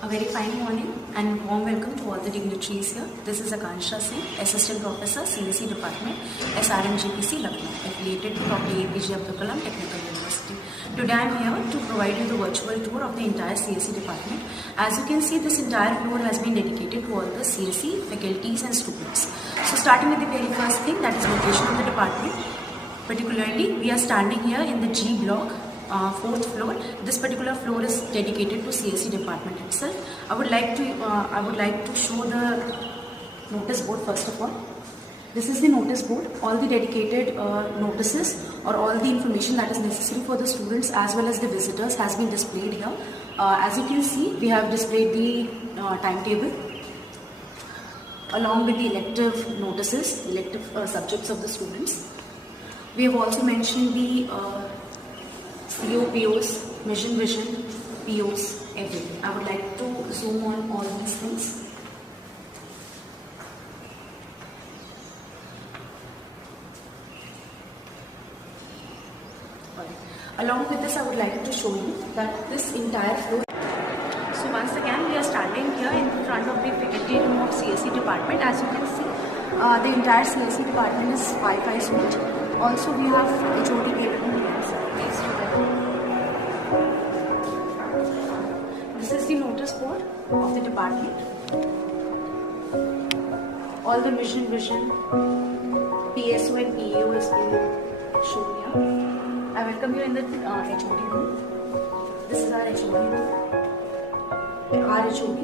A very fine morning and warm welcome to all the dignitaries here. This is Akansha Singh, Assistant Professor, CSE Department, SRMGPC, Lucknow, affiliated to Dr. APJ Abdul Kalam Technical University. Today I am here to provide you the virtual tour of the entire CSE department. As you can see, this entire floor has been dedicated to all the CSE faculties and students. So starting with the very first thing, that is location of the department. Particularly, we are standing here in the G block. Fourth floor. This particular floor is dedicated to CSE department itself. I would like to show the notice board first of all. This is the notice board. All the dedicated notices or all the information that is necessary for the students as well as the visitors has been displayed here. As you can see, we have displayed the timetable along with the elective notices, elective subjects of the students. We have also mentioned the POs, mission vision, POs, everything. I would like to zoom on all these things. Along with this, I would like to show you that this entire floor. So once again, we are standing here in front of the faculty room of CSE department. As you can see, the entire CSE department is Wi-Fi suite. Also, we have HOD capable rooms. This is the notice board of the department. All the mission, vision, PSO and PEO is being shown here. I welcome you in the HOD room. This is our HOD room. Our HOD,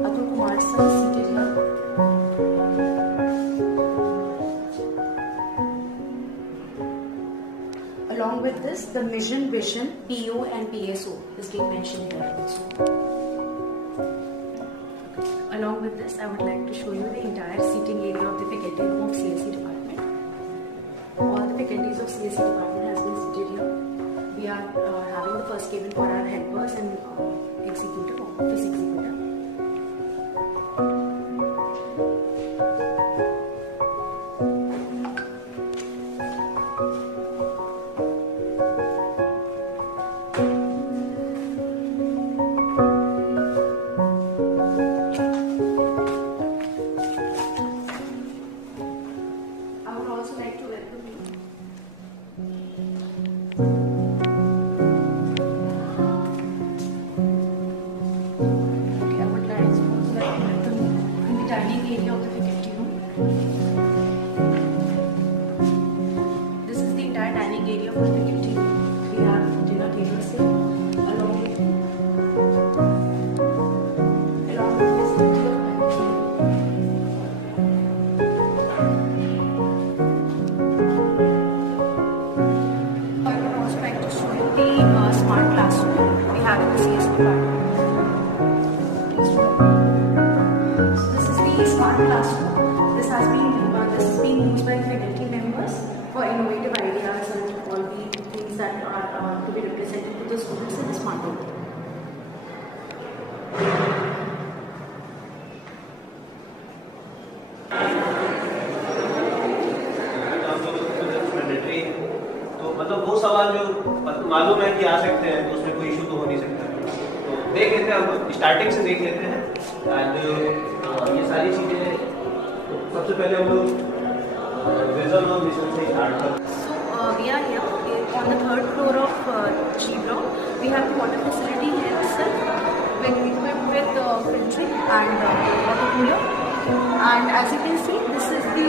Atul Kumar sir, is seated here. Along with this, the mission, vision, PO and PSO is being mentioned here also. Along with this, I would like to show you the entire seating area of the faculty room of CSE department. All the faculties of CSE department has been seated here. We are having the first cabin for our helpers and executive, office executive. This is the entire dining area of the faculty room. We have dinner tables here, along with facility of I would also like to show you the smart classroom we have in the CS department. So this is the smart classroom. This is being used by faculty members for innovative ideas and all the things that are to be represented to the students in the smart board. तो मतलब वो सवाल जो मालूम है कि आ सकते हैं तो उसमें कोई इशू तो हो नहीं सकता। तो देख लेते हैं, हम स्टार्टिंग से देख लेते हैं। एंड ये सारी चीज़ें सबसे पहले हम लोग विजन और मिशन से स्टार्ट करते हैं। So we are here on the third floor of G block. We have the water facility here itself, equipped with filtering and water cooler. And as you can see, this is the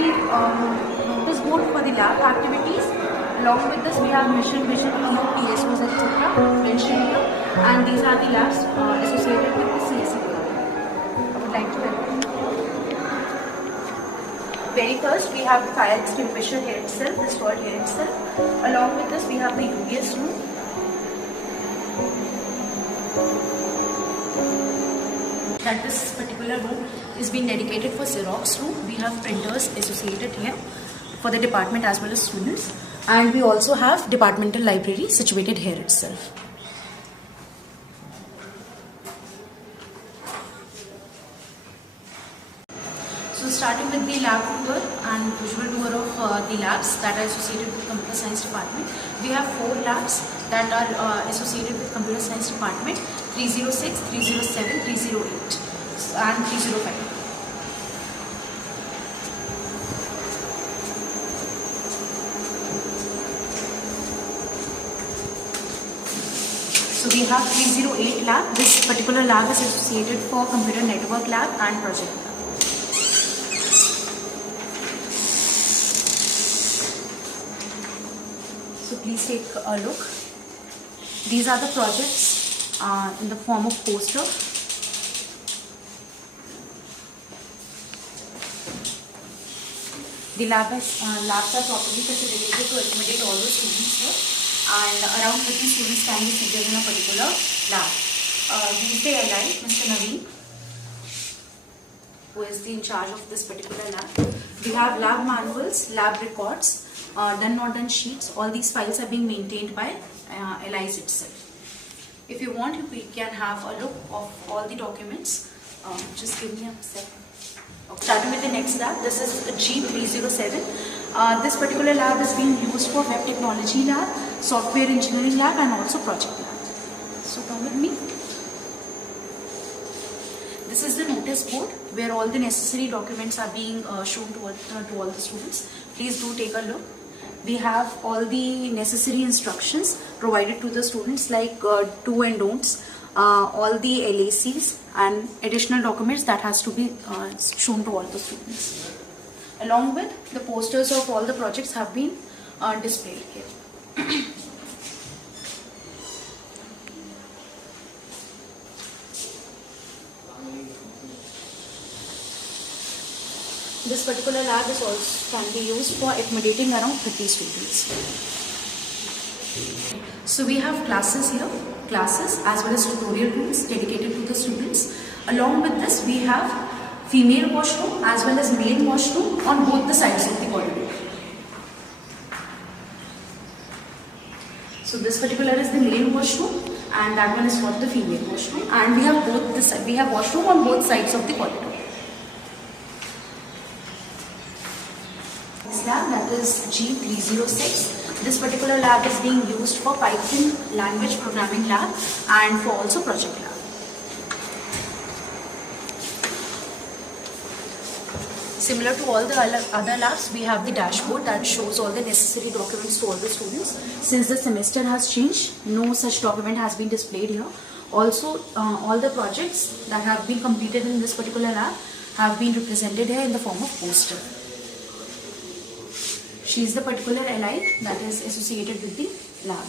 notice board for the lab activities. Along with this, we have mission, vision, PSOs, etc. mentioned here. And these are the labs associated with the CSE. I would like to welcome you. Very first, we have the fire extinguisher here itself, installed here itself. Along with this, we have the UPS room. That this particular room is being dedicated for Xerox room. We have printers associated here for the department as well as students. And we also have departmental library situated here itself. So So starting with the lab tour and visual tour of the labs that are associated with computer science department. We have 4 labs that are associated with computer science department: 306, 307, 308 and 305. So we have 308 lab. This particular lab is associated for computer network lab and project lab. So please take a look. These are the projects in the form of poster. The labs are properly facilitated to accommodate all the students here, and around 50 students can be seated in a particular lab. He is the LI, Mr. Naveen, who is in charge of this particular lab. We have lab manuals, lab records, done not done sheets. All these files are being maintained by LIs itself. If you want, you can have a look of all the documents. Just give me a second. Okay. Starting with the next lab, this is G307. This particular lab is being used for web technology lab, software engineering lab, and also project lab. So come with me. This is the notice board where all the necessary documents are being shown to all the students. Please do take a look. We have all the necessary instructions provided to the students, like do and don'ts, all the LACs and additional documents that has to be shown to all the students. Along with the posters of all the projects have been displayed here. This particular lab is also can be used for accommodating around 30 students. So we have classes here, classes as well as tutorial rooms dedicated to the students. Along with this, we have female washroom as well as male washroom on both the sides of the corridor. So this particular is the male washroom, and that one is for the female washroom. And we have washroom on both sides of the corridor. This lab, that is G306. This particular lab is being used for Python language programming lab and for also project lab. Similar to all the other labs, we have the dashboard that shows all the necessary documents to all the students. Since the semester has changed, no such document has been displayed here. Also, all the projects that have been completed in this particular lab have been represented here in the form of poster. She is the particular LI that is associated with the lab.